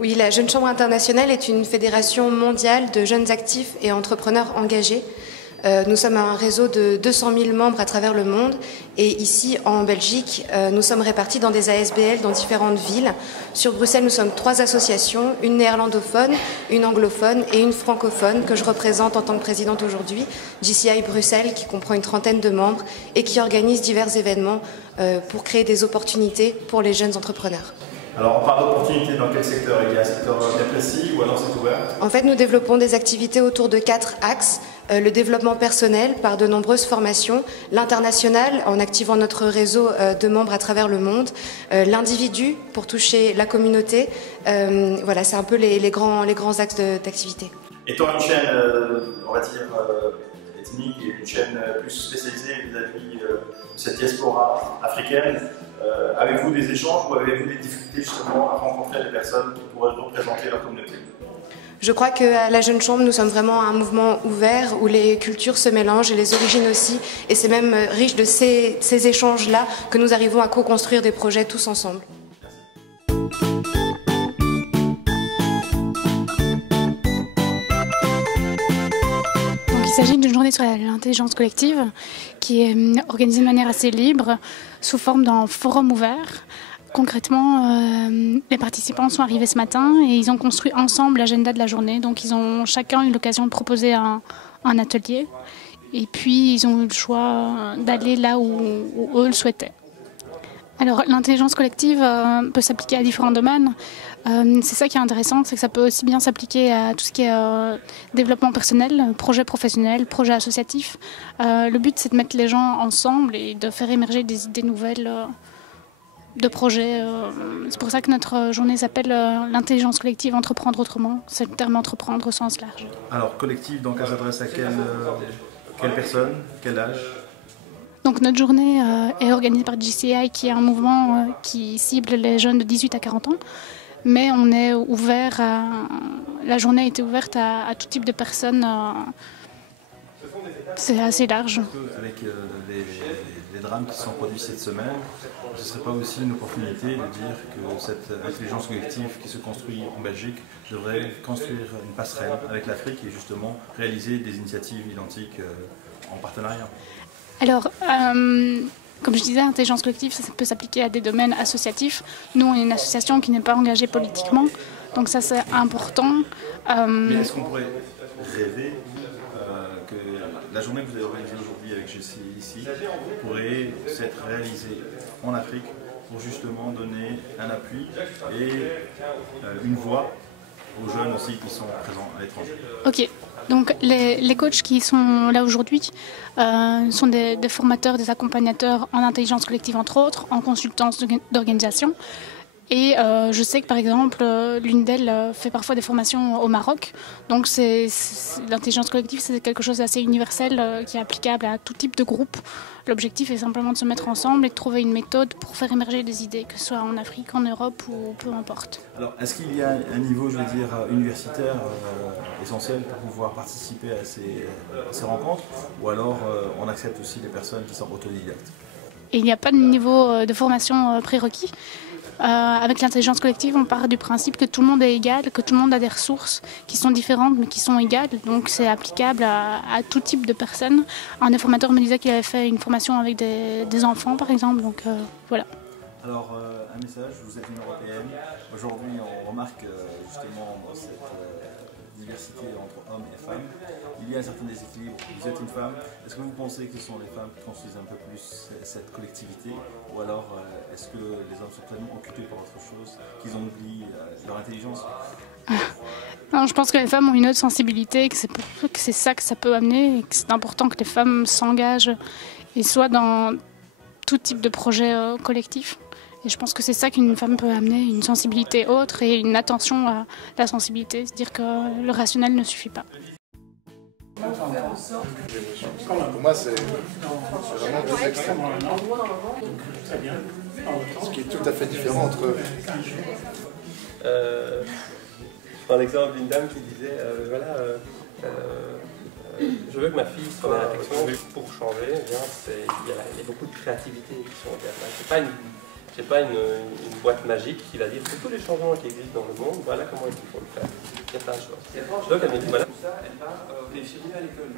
Oui, la Jeune Chambre internationale est une fédération mondiale de jeunes actifs et entrepreneurs engagés. Nous sommes un réseau de 200 000 membres à travers le monde et ici en Belgique, nous sommes répartis dans des ASBL dans différentes villes. Sur Bruxelles, nous sommes 3 associations, une néerlandophone, une anglophone et une francophone que je représente en tant que présidente aujourd'hui, JCI Bruxelles qui comprend une trentaine de membres et qui organise divers événements pour créer des opportunités pour les jeunes entrepreneurs. Alors, on parle d'opportunités dans quel secteur? Il y a un secteur bien précis ou alors c'est ouvert? En fait, nous développons des activités autour de 4 axes. Le développement personnel par de nombreuses formations, l'international en activant notre réseau de membres à travers le monde, l'individu pour toucher la communauté. Voilà, c'est un peu les grands axes d'activité. Étant une chaîne, on va dire, ethnique et une chaîne plus spécialisée vis-à-vis de cette diaspora africaine, avez-vous des échanges ou avez-vous des difficultés justement à rencontrer des personnes qui pourraient représenter leur communauté? Je crois qu'à la Jeune Chambre, nous sommes vraiment un mouvement ouvert où les cultures se mélangent et les origines aussi. Et c'est même riche de ces échanges-là que nous arrivons à co-construire des projets tous ensemble. Il s'agit d'une journée sur l'intelligence collective qui est organisée de manière assez libre, sous forme d'un forum ouvert. Concrètement, les participants sont arrivés ce matin et ils ont construit ensemble l'agenda de la journée. Donc ils ont chacun eu l'occasion de proposer un atelier et puis ils ont eu le choix d'aller là où eux le souhaitaient. Alors l'intelligence collective peut s'appliquer à différents domaines. C'est ça qui est intéressant, c'est que ça peut aussi bien s'appliquer à tout ce qui est développement personnel, projet professionnel, projet associatif. Le but c'est de mettre les gens ensemble et de faire émerger des idées nouvelles de projets. C'est pour ça que notre journée s'appelle l'intelligence collective, entreprendre autrement. C'est le terme entreprendre au sens large. Alors collective, donc elle s'adresse à quelle personne, quel âge? Donc notre journée est organisée par JCI qui est un mouvement qui cible les jeunes de 18 à 40 ans. Mais on est ouvert la journée a été ouverte à tout type de personnes. C'est assez large. Avec les drames qui se sont produits cette semaine, ce ne serait pas aussi une opportunité de dire que cette intelligence collective qui se construit en Belgique devrait construire une passerelle avec l'Afrique et justement réaliser des initiatives identiques en partenariat? Alors, comme je disais, l'intelligence collective, ça peut s'appliquer à des domaines associatifs. Nous, on est une association qui n'est pas engagée politiquement, donc ça c'est important. Mais est-ce qu'on pourrait rêver que la journée que vous avez organisée aujourd'hui avec GCI ici pourrait s'être réalisée en Afrique pour justement donner un appui et une voix aux jeunes aussi qui sont présents à l'étranger? Ok. Donc les coachs qui sont là aujourd'hui sont des formateurs, des accompagnateurs en intelligence collective entre autres, en consultance d'organisation. Et je sais que par exemple l'une d'elles fait parfois des formations au Maroc. Donc l'intelligence collective c'est quelque chose d'assez universel qui est applicable à tout type de groupe. L'objectif est simplement de se mettre ensemble et de trouver une méthode pour faire émerger des idées, que ce soit en Afrique, en Europe ou peu importe. Alors, est-ce qu'il y a un niveau, je veux dire, universitaire essentiel pour pouvoir participer à ces rencontres? Ou alors on accepte aussi les personnes qui sont autodidactes? Et il n'y a pas de niveau de formation prérequis. Avec l'intelligence collective, on part du principe que tout le monde est égal, que tout le monde a des ressources qui sont différentes mais qui sont égales. Donc c'est applicable à tout type de personnes. Un des formateurs me disait qu'il avait fait une formation avec des enfants par exemple. Donc voilà. Alors un message, vous êtes une Européenne. Aujourd'hui on remarque justement dans cette diversité entre hommes et femmes, il y a un certain déséquilibre. Vous êtes une femme, est-ce que vous pensez que ce sont les femmes qui construisent un peu plus cette collectivité ou alors est-ce que les hommes sont tellement occupés par autre chose qu'ils ont oublié leur intelligence? Non, je pense que les femmes ont une autre sensibilité, que c'est ça que ça peut amener et que c'est important que les femmes s'engagent et soient dans tout type de projet collectif. Et je pense que c'est ça qu'une femme peut amener, une sensibilité autre et une attention à la sensibilité, c'est-à-dire que le rationnel ne suffit pas. Pour moi, c'est vraiment deux extrêmes. Ce qui est tout à fait différent entre eux. Je prends l'exemple d'une dame qui disait je veux que ma fille soit dans l'affection pour changer. Il y a beaucoup de créativité qui sont derrière. C'est pas j'ai pas une boîte magique qui va dire que tous les changements qui existent dans le monde, voilà comment il faut le faire. Il y a plein de choses. Donc elle me dit voilà, tout ça, elle va réussir mieux à l'école.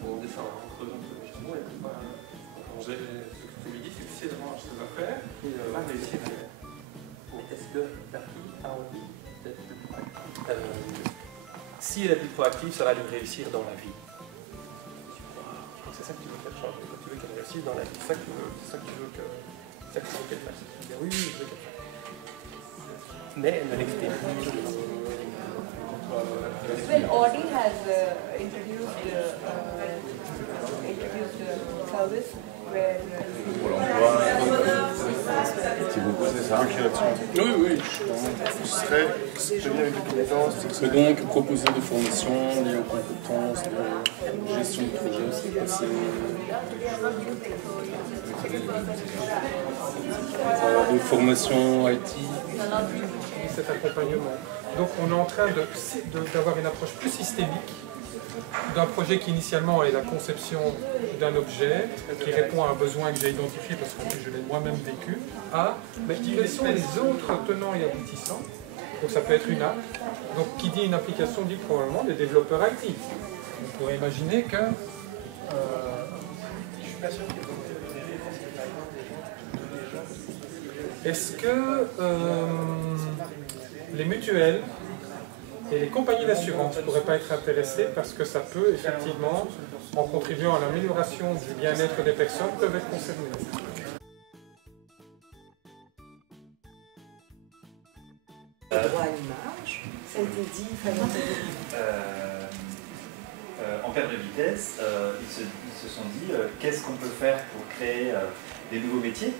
Bon, on descend entre nous, elle dit voilà. Ce que je lui dis, c'est que si elle mange ses affaires, elle va réussir à faire. Est-ce que ta fille a envie d'être plus proactive? Si elle est plus proactive, ça va lui réussir dans la vie. C'est ça que tu veux faire changer. Tu veux qu'elle réussisse dans la vie. C'est ça que tu veux, c'est ça que tu veux qu'elle fasse. Tu dis oui, je veux qu'elle fasse. Mais elle ne l'exprime pas. Well, Audi has introduced service where Pour l'emploi, c'est beaucoup, c'est ça. Oui, oui. Ce serait bien avec les compétences. Mais donc, proposer des formations liées aux compétences, de gestion de projet, c'est passer de formation IT. Cet accompagnement. Donc on est en train d'avoir une approche plus systémique d'un projet qui initialement est la conception d'un objet qui répond à un besoin que j'ai identifié parce que je l'ai moi-même vécu, à quels sont les autres tenants et aboutissants. Donc ça peut être une app. Donc qui dit une application dit probablement des développeurs IT. On pourrait imaginer que est-ce que les mutuelles et les compagnies d'assurance ne pourraient pas être intéressées parce que ça peut effectivement, en contribuant à l'amélioration du bien-être des personnes, peuvent être concernées. droit à l'image, ça a été dit, en cadre de vitesse, ils se sont dit qu'est-ce qu'on peut faire pour créer des nouveaux métiers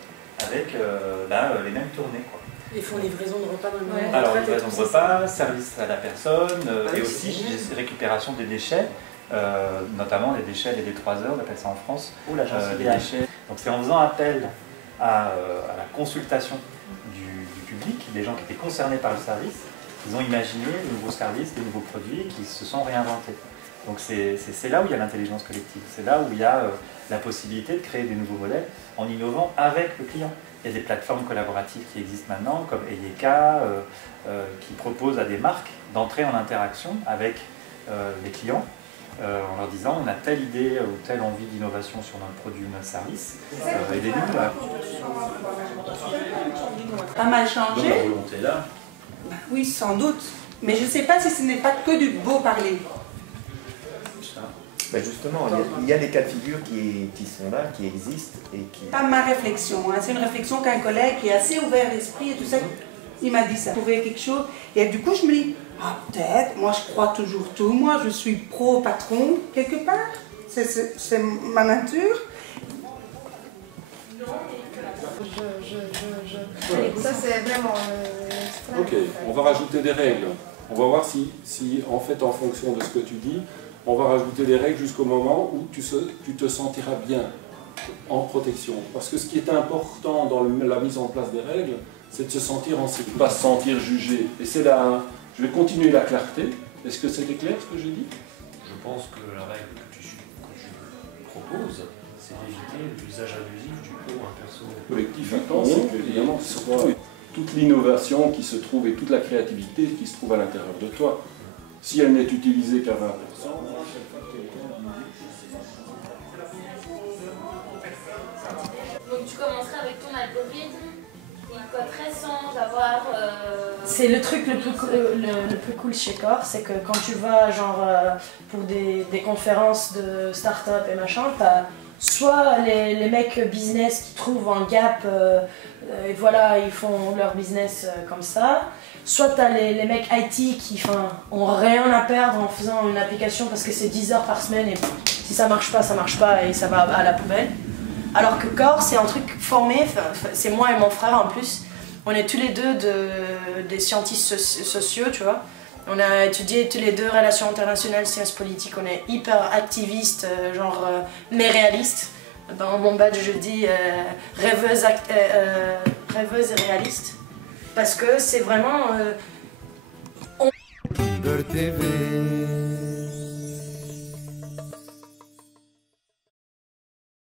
avec les mêmes tournées, quoi. Ils font livraison de repas dans le monde. Alors, livraison de repas, service à la personne, et aussi récupération des déchets, notamment les déchets les D3 heures, on appelle ça en France, les déchets. Donc c'est en faisant appel à la consultation du public, des gens qui étaient concernés par le service, ils ont imaginé de nouveaux services, de nouveaux produits qui se sont réinventés. Donc c'est là où il y a l'intelligence collective, c'est là où il y a la possibilité de créer des nouveaux modèles en innovant avec le client. Il y a des plateformes collaboratives qui existent maintenant, comme Eyeka, qui proposent à des marques d'entrer en interaction avec les clients, en leur disant on a telle idée ou telle envie d'innovation sur notre produit ou notre service, aidez-nous. Pas mal changé. Donc la volonté est là. Oui, sans doute. Mais je ne sais pas si ce n'est pas que du beau parler. Ben justement, il y a des cas de figure qui sont là, qui existent et qui... Pas ma réflexion, hein. C'est une réflexion qu'un collègue qui est assez ouvert d'esprit et tout ça, il m'a dit ça. Trouver quelque chose. Et du coup, je me dis, ah peut-être, moi je crois toujours tout, moi je suis pro-patron quelque part. C'est ma nature. Ça c'est vraiment... Ok, on va rajouter des règles. On va voir si en fait, en fonction de ce que tu dis, on va rajouter des règles jusqu'au moment où tu te sentiras bien en protection. Parce que ce qui est important dans la mise en place des règles, c'est de se sentir en sécurité, pas se sentir jugé. Et c'est là, je vais continuer la clarté. Est-ce que c'était clair ce que j'ai dit? Je pense que la règle que tu proposes, c'est d'éviter l'usage abusif du pro perso. Collectif attend, c'est évidemment surtout toute l'innovation qui se trouve et toute la créativité qui se trouve à l'intérieur de toi. Si elle n'est utilisée qu'à 20%. Donc tu commencerais avec ton algorithme, il coderait sans avoir... C'est le truc le plus cool chez Core, c'est que quand tu vas genre pour des conférences de start-up et machin, t'as soit les mecs business qui trouvent un gap et voilà, ils font leur business comme ça, soit t'as les mecs IT qui ont rien à perdre en faisant une application parce que c'est 10 heures par semaine et si ça marche pas et ça va à la poubelle. Alors que Core, c'est un truc formé, c'est moi et mon frère en plus, on est tous les deux des scientifiques sociaux, tu vois. On a étudié tous les deux relations internationales, sciences politiques, on est hyper activistes, mais réalistes. Dans mon badge, je dis rêveuse et réaliste. Parce que c'est vraiment...